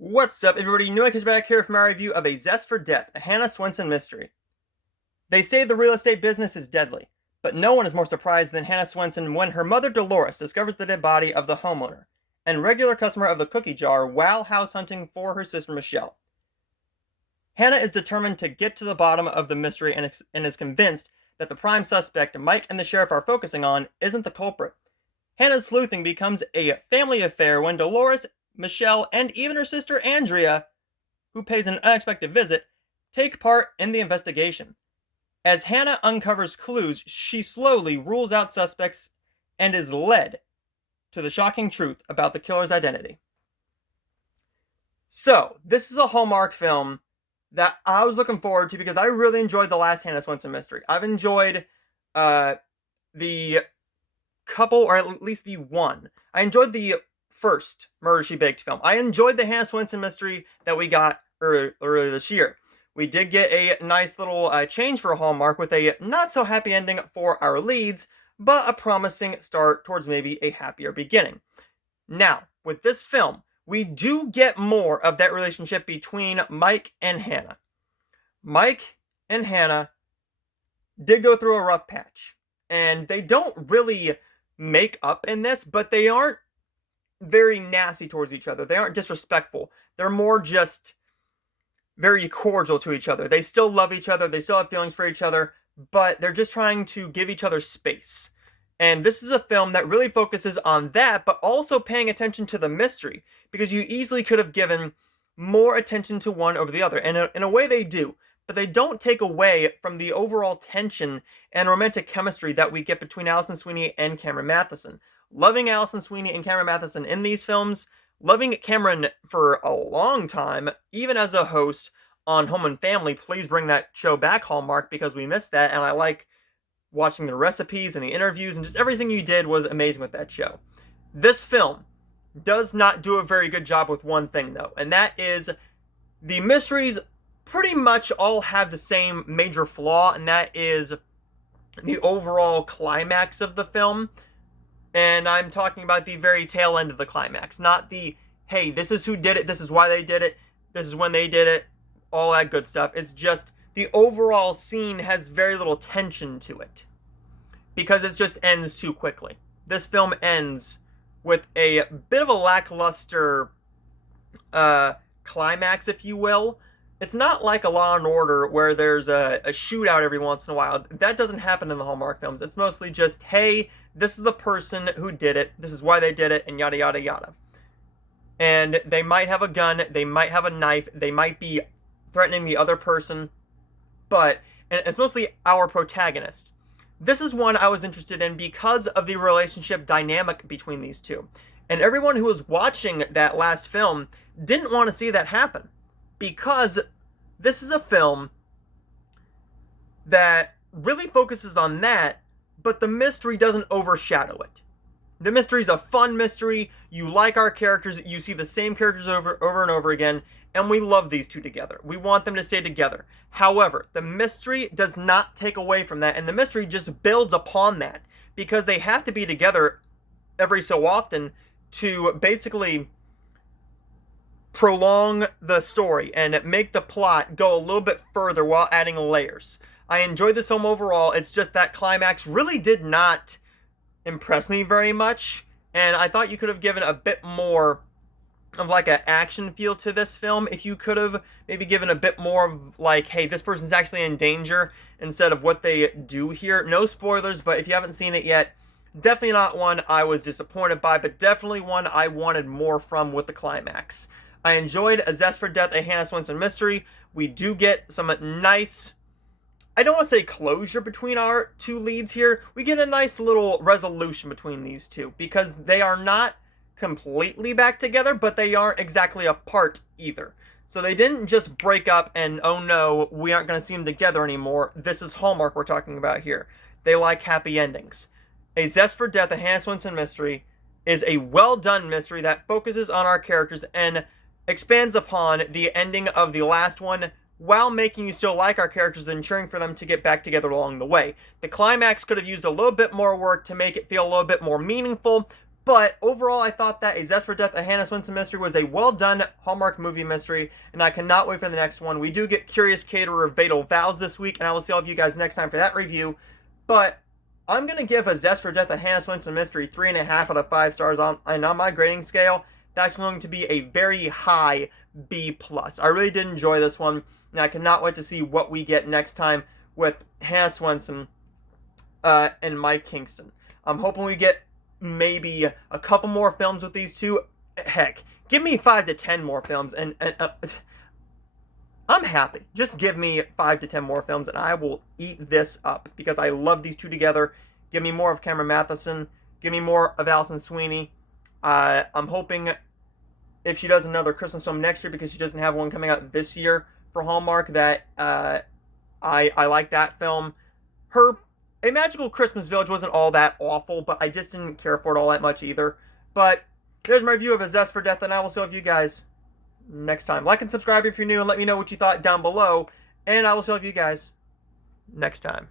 What's up, everybody? Newek is back here from our review of A Zest for Death, a Hannah Swensen mystery. They say the real estate business is deadly, but no one is more surprised than Hannah Swensen when her mother Dolores discovers the dead body of the homeowner and regular customer of the cookie jar while house hunting for her sister Michelle. Hannah is determined to get to the bottom of the mystery and is convinced that the prime suspect Mike and the sheriff are focusing on isn't the culprit. Hannah's sleuthing becomes a family affair when Dolores, Michelle, and even her sister Andrea, who pays an unexpected visit, take part in the investigation. As Hannah uncovers clues, she slowly rules out suspects and is led to the shocking truth about the killer's identity. So, this is a Hallmark film that I was looking forward to because I really enjoyed the last Hannah Swensen mystery. I've enjoyed the couple, or at least the one. I enjoyed the first Murder, She Baked film. I enjoyed the Hannah Swensen mystery that we got earlier this year. We did get a nice little change for Hallmark with a not so happy ending for our leads, but a promising start towards maybe a happier beginning. Now, with this film, we do get more of that relationship between Mike and Hannah. Mike and Hannah did go through a rough patch, and they don't really make up in this, but they aren't very nasty towards each other. They aren't disrespectful. They're more just very cordial to each other. They still love each other. They still have feelings for each other, but they're just trying to give each other space. And this is a film that really focuses on that, but also paying attention to the mystery, because you easily could have given more attention to one over the other. And in a way they do, but they don't take away from the overall tension and romantic chemistry that we get between Alison Sweeney and Cameron Matheson. Loving Alison Sweeney and Cameron Matheson in these films, loving Cameron for a long time, even as a host on Home and Family. Please bring that show back, Hallmark, because we missed that, and I like watching the recipes and the interviews, and just everything you did was amazing with that show. This film does not do a very good job with one thing, though, and that is the mysteries pretty much all have the same major flaw, and that is the overall climax of the film. And I'm talking about the very tail end of the climax, not the, hey, this is who did it, this is why they did it, this is when they did it, all that good stuff. It's just the overall scene has very little tension to it, because it just ends too quickly. This film ends with a bit of a lackluster climax, if you will. It's not like a Law and Order where there's a shootout every once in a while. That doesn't happen in the Hallmark films. It's mostly just, hey, this is the person who did it, this is why they did it, and yada yada yada. And they might have a gun, they might have a knife, they might be threatening the other person, but and it's mostly our protagonist. This is one I was interested in because of the relationship dynamic between these two. And everyone who was watching that last film didn't want to see that happen, because this is a film that really focuses on that, but the mystery doesn't overshadow it. The mystery's a fun mystery, you like our characters, you see the same characters over and over again, and we love these two together. We want them to stay together. However, the mystery does not take away from that, and the mystery just builds upon that, because they have to be together every so often to basically prolong the story and make the plot go a little bit further while adding layers. I enjoyed this film overall. It's just that climax really did not impress me very much, and I thought you could have given a bit more of like an action feel to this film if you could have maybe given a bit more of like, hey, this person's actually in danger, instead of what they do here. No spoilers, but if you haven't seen it yet, definitely not one I was disappointed by, but definitely one I wanted more from with the climax. I enjoyed A Zest for Death, a Hannah Swensen mystery. We do get some nice, I don't want to say closure between our two leads here. We get a nice little resolution between these two, because they are not completely back together, but they aren't exactly apart either. So they didn't just break up and, oh no, we aren't going to see them together anymore. This is Hallmark we're talking about here. They like happy endings. A Zest for Death, a Hannah Swensen mystery, is a well-done mystery that focuses on our characters and expands upon the ending of the last one, while making you still like our characters and cheering for them to get back together along the way. The climax could have used a little bit more work to make it feel a little bit more meaningful, But overall, I thought that A Zest for Death, a Hannah Swensen mystery was a well-done Hallmark movie mystery, and I cannot wait for the next one. We do get Curious Caterer Fatal Vows this week, and I will see all of you guys next time for that review. But I'm going to give A Zest for Death, a Hannah Swensen mystery 3.5 out of 5 stars, and on my grading scale, that's going to be a very high B+. I really did enjoy this one, and I cannot wait to see what we get next time with Hannah Swensen and Mike Kingston. I'm hoping we get maybe a couple more films with these two. Heck, give me 5 to 10 more films, and I'm happy. Just give me 5 to 10 more films, and I will eat this up, because I love these two together. Give me more of Cameron Matheson. Give me more of Alison Sweeney. I'm hoping if she does another Christmas film next year, because she doesn't have one coming out this year for Hallmark, that I like that film. A Magical Christmas Village wasn't all that awful, but I just didn't care for it all that much either. But there's my review of A Zest for Death, and I will see you guys next time. Like and subscribe if you're new, and let me know what you thought down below, and I will see you guys next time.